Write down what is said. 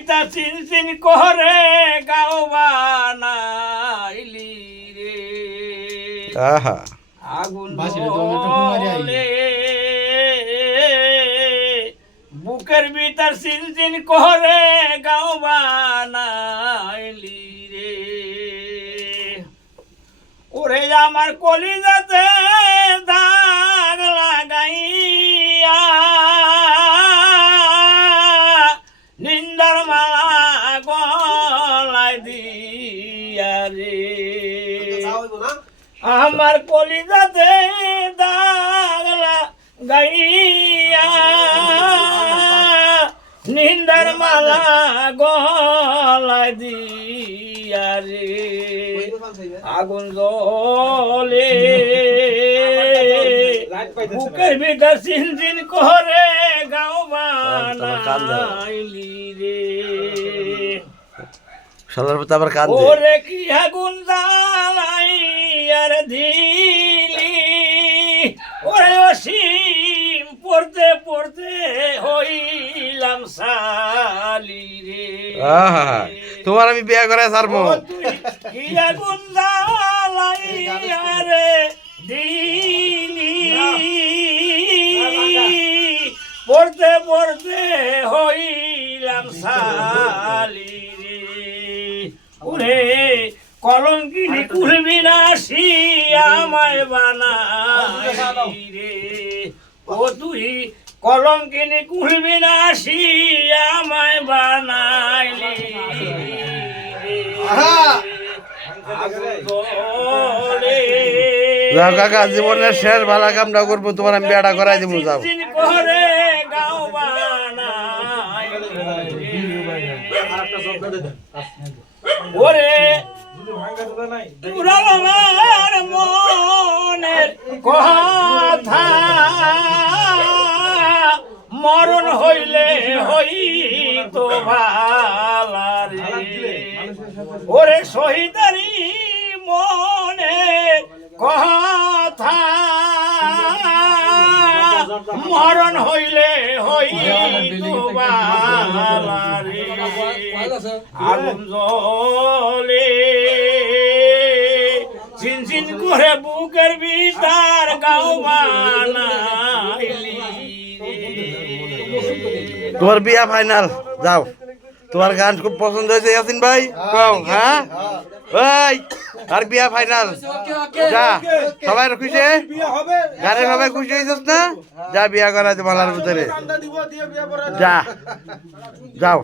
বিতা চিন চিন করে গাও বানাইলি রে আহা আগুন বাঁশির দোকানে একটা কুমারী আইলো। জ্বলে, বুকের ভিতর চিন চিন করে গাও বানাইলি রে ওরে আমার কলিজাতে দাগ লাগাইয়া নিন্দার মালা গলায় দিয়া রে আমার কলিজাতে দাগ লাগাইয়া নিন্দার মালা গলায় দিয়া রে আগুন জ্বলে বুকের ভিতর চিন চিন করে গাও বানাইলি রে শালার পুত আবার কান্দে ওরে কি আগুন জ্বালাইয়ার দিলি ওরে অসীম পড়তে পড়তে হইলাম সালি রে আহা তোমার আমি বিয়া করে ছাড়বো ও তুই কি আগুন জ্বালাইয়ার দিলি পড়তে পড়তে হইলাম সালি রে ওরে কলঙ্কিনী কুলবি নাসি আমায় বানাই রে ও তুই কলঙ্কিনী কুলবি নাসি আমায় বানাইলি রে আগুন জ্বলে, যাও কাকা জীবনের শেষ ভালো কামটা করবো তোমার আমি বিয়াটা করাই দেবো যাও চিনচিন করে গাও বানাইলি রে। ওরে পুরাল আমার মনের কথা মরণ হইলে হইতো ভালা রে ওরে শহীদারি মনের কথা মরণ হইলে হইতো ভালা রে আগুন জ্বলে চিন চিন করে বুকের ভিতর গাও বানাইলি রে। তোমার বিয়া ফাইনাল যাও তোমার গান খুব পছন্দ হয়েছে ইয়াসিন ভাই কও হ্যাঁ ওই আর বিয়া ফাইনাল যা সবাই খুশি গানে সবাই খুশি হয়েছিস না যা বিয়া করা তোমার ভিতরে যা যাও